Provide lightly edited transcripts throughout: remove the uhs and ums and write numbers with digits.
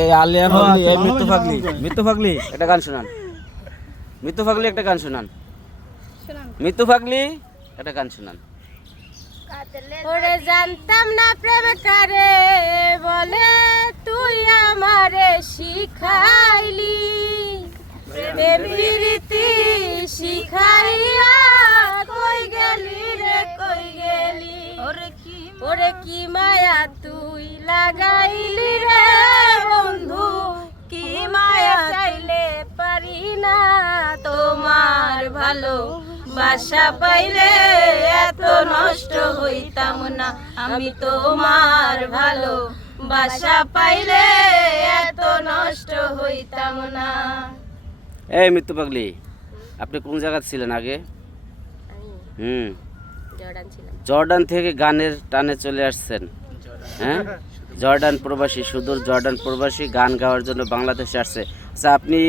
এই আলিয়া পাগলি, এই মৃত্যু পাগলি, মৃত্যু পাগলি একটা গান শোনান। মৃত্যু পাগলি একটা গান শোনান। মৃত্যু পাগলি একটা গান শোনান। ওরে জানতাম না প্রেম কারে বলে, তুই আমারে শিখাইলি প্রেম প্রীতি শিখাইয়া, কই গেলি রে কই গেলি, ওরে কি মায়া তুই লাগাইলি রে বন্ধু, কি মায়া চাইলে পারি না তোমার ভালো বাসা পাইলে এত নষ্ট হইতাম না, আমি তোমার ভালো বাসা পাইলে এত নষ্ট হইতাম না। এই মৃত্যু পাগলি, আপনি কোন জায়গায় ছিলেন আগে? জর্ডান ছিলাম। জর্ডান থেকে গানের টানে চলে আসছেন, হ্যাঁ? জর্ডান প্রবাসী, সুদূর জর্ডান প্রবাসী, গান গাওয়ার জন্য বাংলাদেশে আসছে। আচ্ছা, আপনি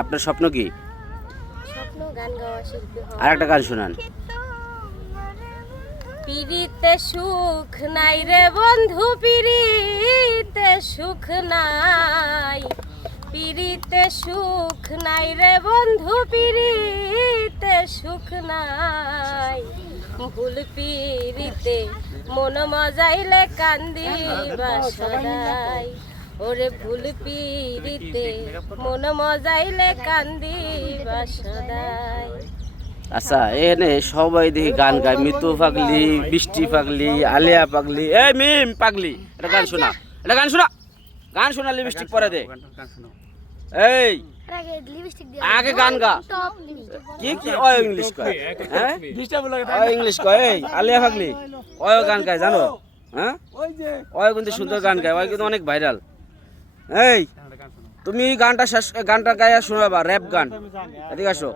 আপনার স্বপ্ন কি? স্বপ্ন গান গাওয়া, শিল্পী হওয়া। আর একটা গান শোনান। পিরিতে সুখ নাই রে বন্ধু, পিরিতে সুখ নাই, পিরিতে সুখ নাই রে বন্ধু, পিরিতে সুখ নাই, ভুল পিরিতে মন মজাইলে কান্দি বাসদাই, ওরে ভুল পিরিতে মন মজাইলে কান্দি বাসদাই। আচ্ছা, এনে সবাই দেখি গান গায়, মৃত্যু পাগলি, বৃষ্টি পাগলি, আলিয়া পাগলি, এই মিম পাগলি, একটা গান শোনা, একটা গান শোনা, গান শোনা, লিপস্টিক পরে দে। এই আগে গান গা। কি কি ওই ইংলিশ কয়? হ্যাঁ, ওই ইংলিশ কয়। এই আলিয়া পাগলি ওই গান গায় জানো? হ্যাঁ, ওই কিন্তু সুন্দর গান গায়, ওই কিন্তু অনেক ভাইরাল। এই তুমি গানটা গাইয়া শোনাবা, র্যাপ গান। এদিকে আসো।